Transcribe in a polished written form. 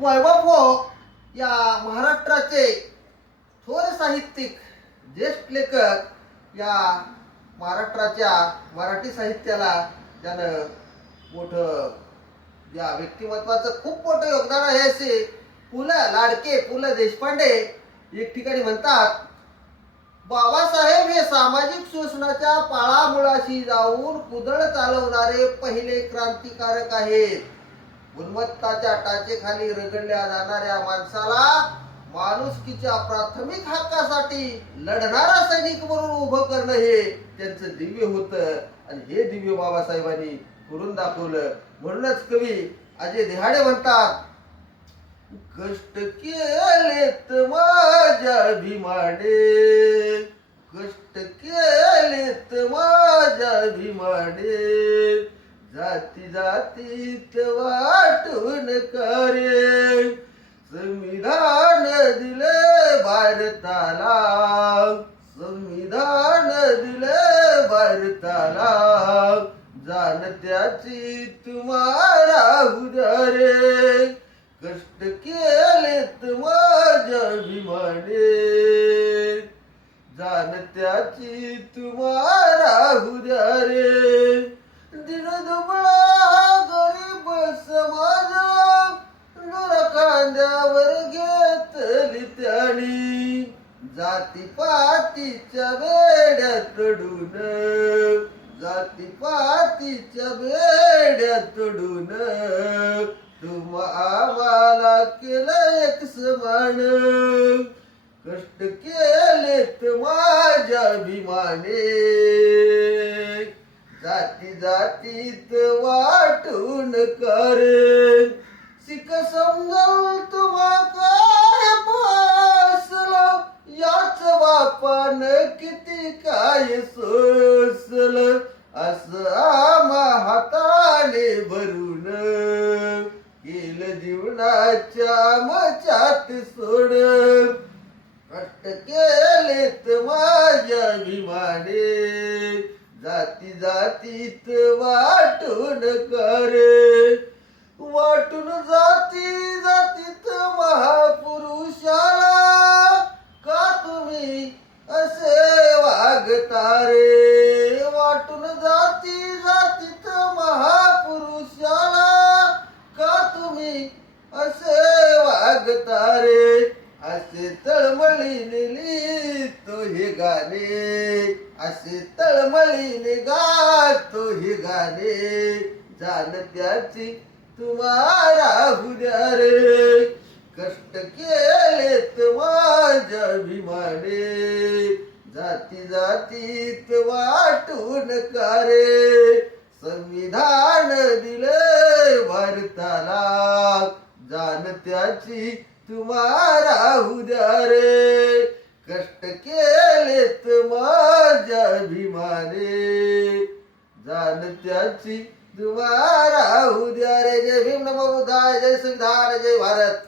वैभव या महाराष्ट्राचे थोर साहित्यिक, ज्येष्ठ लेखक, या महाराष्ट्राच्या मराठी साहित्याला ज्यानं मोठं, या व्यक्तिमत्वाचं खूप मोठं योगदान आहे असे लाडके पु ल देशपांडे एक ठिकाणी म्हणतात, बाबासाहेब हे सामाजिक शोषणाच्या पाळामुळाशी जाऊन कुदळ चालवणारे पहिले क्रांतिकारक आहेत. गुणवत्ताच्या टाचेखाली रगडल्या जाणाऱ्या माणसाला माणुसकीच्या प्राथमिक हक्कासाठी लढणारा सैनिक म्हणून उभं करणं हे त्यांचं दिव्य होतं आणि हे दिव्य बाबासाहेबांनी करून दाखवलं. म्हणूनच कवी अजय देहाडे म्हणतात, कष्ट केलेत माझ्या भीमाने, कष्ट केलेत माझ्या भीमाने, जाती जातीत वाटून करे, संविधान दिले भारताला, संविधान दिले भारताला, जाणत्याची तुम्हाला उदारे, कष्ट केलेत माझ्या भीमाने, जाणत्याची तुम्हाला उदारे, दिनदुबळा गरीब समाज डोरा खांद्यावर घेतली त्यानी, जातीपातीच्या बेड्यात तडून, जातीपातीच्या बेड्यात तडून, तुम आम्हाला केलं एक समान, कष्ट केलेत माझ्या भीमाने, जाती जातीत वाटून करे, सिक समजल तुम्हा काय बसलं, याच बापान किती काय सोसलं, असं आम्हा हाताने भरून केलं जीवनाच्या मचात सोड, कष्ट केलेत माझ्या भीमाने, जाती जातीत वाटून करे, वाटून जाती जातीत महापुरुषाला का तुम्ही असे वागता रे, वाटून जाती जातीत महापुरुषाला का तुम्ही असे वागता रे, असे तळमळीने लिहितो हे गाणे, असे तळमळीने गातो हे गाणे, जाणत्याची तुम्हाला उद्या रे, कष्ट केलेत माझ्या भीमाने, जाती जातीत वाटून करे, संविधान दिले भारताला, जाणत्याची तुम्हाला उद्या रे, कष्ट केलेत माझ्या भीमाने, जाणत्याची तुम्हाला उद्या रे. जय भीम, नमो बुद्धाय, जय संविधान, जय भारत.